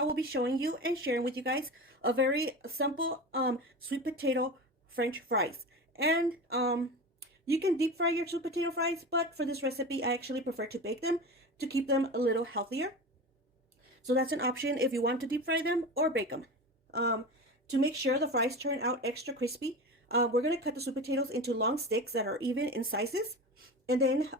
I will be showing you and sharing with you guys a very simple sweet potato French fries. And you can deep fry your sweet potato fries, but for this recipe I actually prefer to bake them to keep them a little healthier. So that's an option if you want to deep fry them or bake them. To make sure the fries turn out extra crispy, we're going to cut the sweet potatoes into long sticks that are even in sizes. And then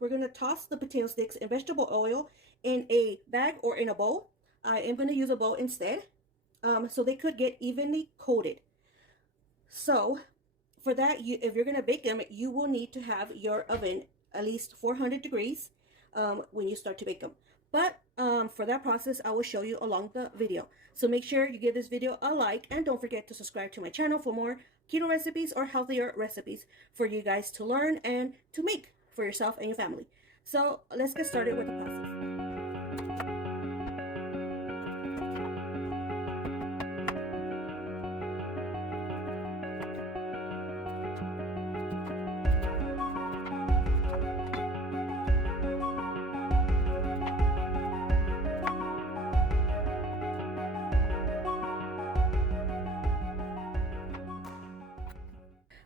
we're going to toss the potato sticks in vegetable oil in a bag or in a bowl. I am going to use a bowl instead, so they could get evenly coated. So for that, if you're going to bake them, you will need to have your oven at least 400 degrees when you start to bake them. But for that process, I will show you along the video. So make sure you give this video a like, and don't forget to subscribe to my channel for more keto recipes or healthier recipes for you guys to learn and to make for yourself and your family. So let's get started with the process.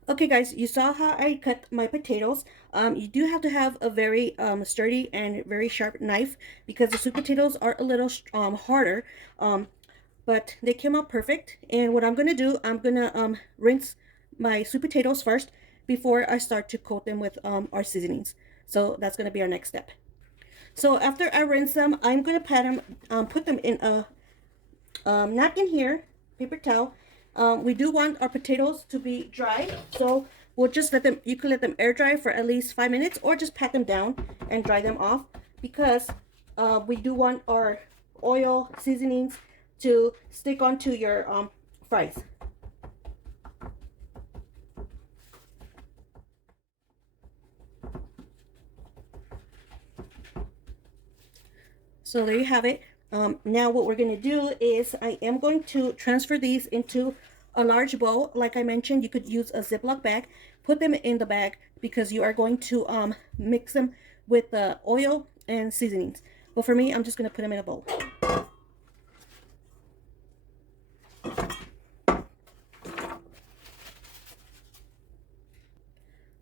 Okay guys, you saw how I cut my potatoes. You do have to have a very sturdy and very sharp knife because the sweet potatoes are a little harder, but they came out perfect. And what I'm going to do, I'm going to rinse my sweet potatoes first before I start to coat them with our seasonings. So that's going to be our next step. So after I rinse them, I'm going to pat them, put them in a napkin here, paper towel. We do want our potatoes to be dry, so we'll just let them, you can let them air dry for at least 5 minutes, or just pat them down and dry them off, because we do want our oil seasonings to stick onto your fries. So there you have it. Now what we're going to do is I am going to transfer these into a large bowl. Like I mentioned, you could use a Ziploc bag. Put them in the bag because you are going to mix them with the oil and seasonings. But for me, I'm just going to put them in a bowl.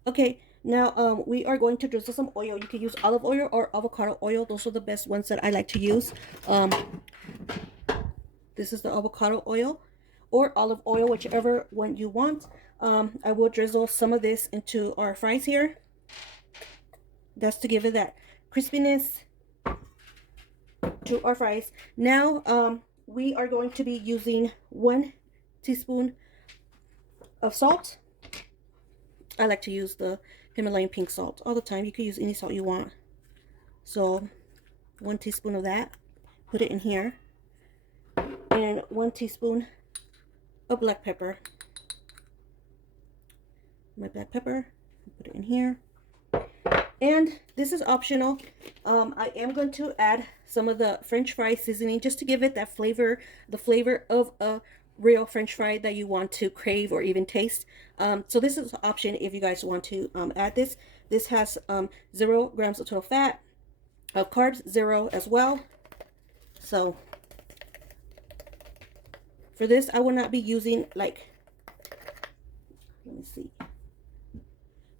Okay. Now, we are going to drizzle some oil. You can use olive oil or avocado oil. Those are the best ones that I like to use. This is the avocado oil or olive oil, whichever one you want. I will drizzle some of this into our fries here. That's to give it that crispiness to our fries. Now, we are going to be using 1 teaspoon of salt. I like to use the Himalayan pink salt all the time. You can use any salt you want. So 1 teaspoon of that, put it in here, and 1 teaspoon of black pepper. My black pepper, put it in here. And this is optional. I am going to add some of the French fry seasoning just to give it that flavor, the flavor of a real French fry that you want to crave or even taste. So this is an option if you guys want to add this. This has 0 grams of total fat, of carbs 0 as well. So for this, I will not be using, like, let me see.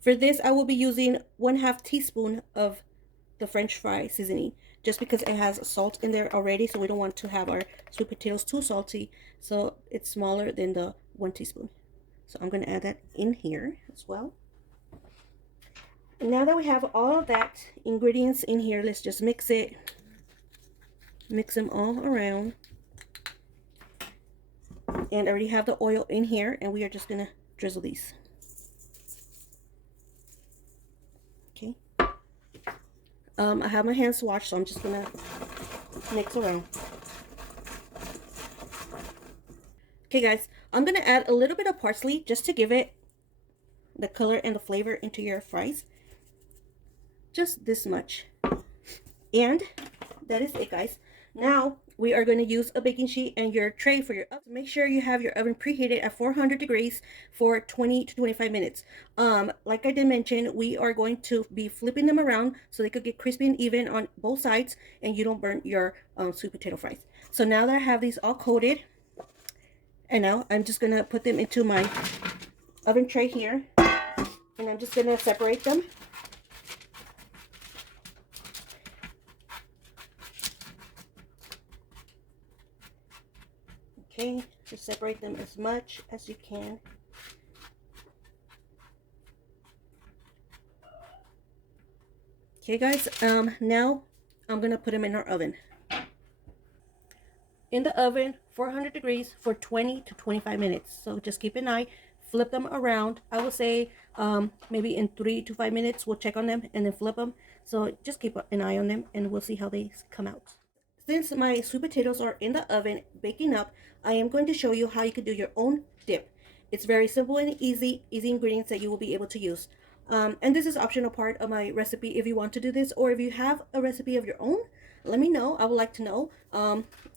For this, I will be using 1/2 teaspoon of the French fry seasoning, just because it has salt in there already, so we don't want to have our sweet potatoes too salty. So it's smaller than the 1 teaspoon. So I'm going to add that in here as well. And now that we have all of that ingredients in here, let's just mix it. Mix them all around. And I already have the oil in here, and we are just going to drizzle these. Okay. I have my hands washed, so I'm just going to mix around. Okay guys, I'm going to add a little bit of parsley just to give it the color and the flavor into your fries. Just this much. And that is it, guys. Now we are going to use a baking sheet and your tray for your oven. Make sure you have your oven preheated at 400 degrees for 20 to 25 minutes. Like I did mention, we are going to be flipping them around so they could get crispy and even on both sides and you don't burn your sweet potato fries. So now that I have these all coated, and now I'm just going to put them into my oven tray here, and I'm just going to separate them. Okay, just separate them as much as you can. Okay guys, now I'm gonna put them in our oven. In the oven, 400 degrees for 20 to 25 minutes. So just keep an eye, flip them around. I would say maybe in 3 to 5 minutes we'll check on them and then flip them. So just keep an eye on them and we'll see how they come out. Since my sweet potatoes are in the oven baking up, I am going to show you how you can do your own dip. It's very simple and easy ingredients that you will be able to use. And this is optional part of my recipe if you want to do this, or if you have a recipe of your own, let me know. I would like to know.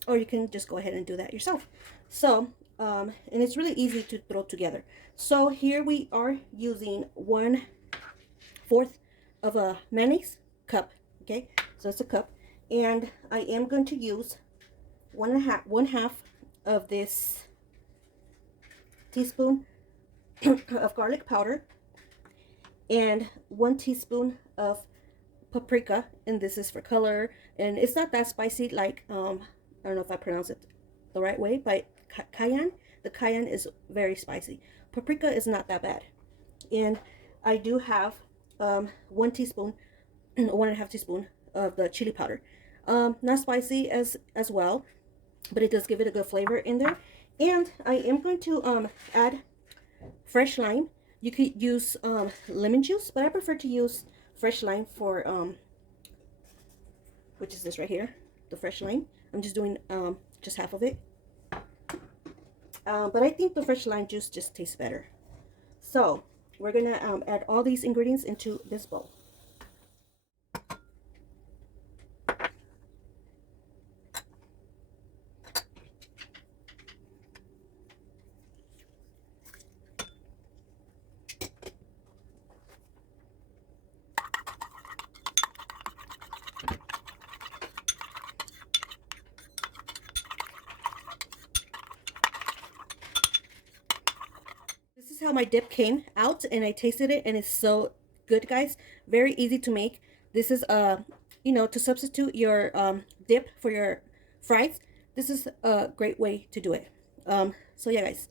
Or you can just go ahead and do that yourself. So, and it's really easy to throw together. So here we are using 1/4 of a mayonnaise cup. Okay, so it's a cup. And I am going to use one half of this teaspoon of garlic powder and 1 teaspoon of paprika, and this is for color, and it's not that spicy like I don't know if I pronounce it the right way, but cayenne. The cayenne is very spicy. Paprika is not that bad. And I do have 1 teaspoon, 1.5 teaspoon of the chili powder. Not spicy as well, but it does give it a good flavor in there. And I am going to add fresh lime. You could use lemon juice, but I prefer to use fresh lime for which is this right here, the fresh lime. I'm just doing just half of it, but I think the fresh lime juice just tastes better. So we're gonna add all these ingredients into this bowl. This is how my dip came out, and I tasted it, and it's so good, guys. Very easy to make. This is you know, to substitute your dip for your fries. This is a great way to do it. So yeah, guys.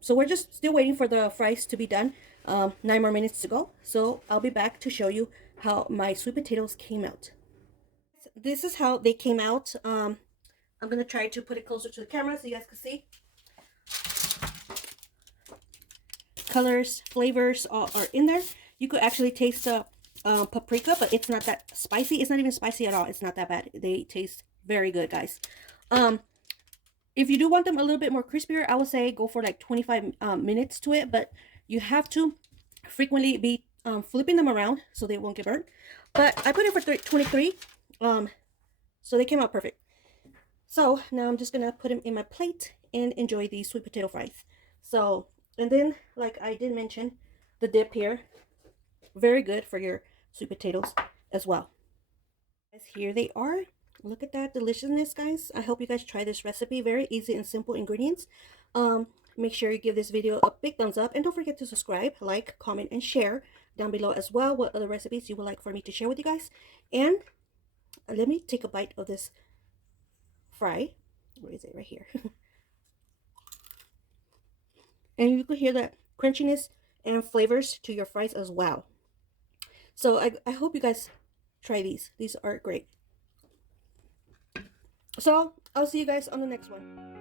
So we're just still waiting for the fries to be done. 9 more minutes to go. So I'll be back to show you how my sweet potatoes came out. This is how they came out. I'm gonna try to put it closer to the camera so you guys can see. Colors, flavors all are in there. You could actually taste the paprika, but it's not that spicy. It's not even spicy at all. It's not that bad. They taste very good, guys. If you do want them a little bit more crispier, I would say go for like 25 minutes to it, but you have to frequently be flipping them around so they won't get burnt. But I put it for 23, so they came out perfect. So now I'm just gonna put them in my plate and enjoy these sweet potato fries. So, and then like I did mention, the dip here, very good for your sweet potatoes as well. Here they are. Look at that deliciousness, guys. I hope you guys try this recipe. Very easy and simple ingredients. Make sure you give this video a big thumbs up, and don't forget to subscribe, like, comment, and share down below as well what other recipes you would like for me to share with you guys. And let me take a bite of this fry. Where is it? Right here. And you can hear that crunchiness and flavors to your fries as well. So I hope you guys try these. These are great. So I'll see you guys on the next one.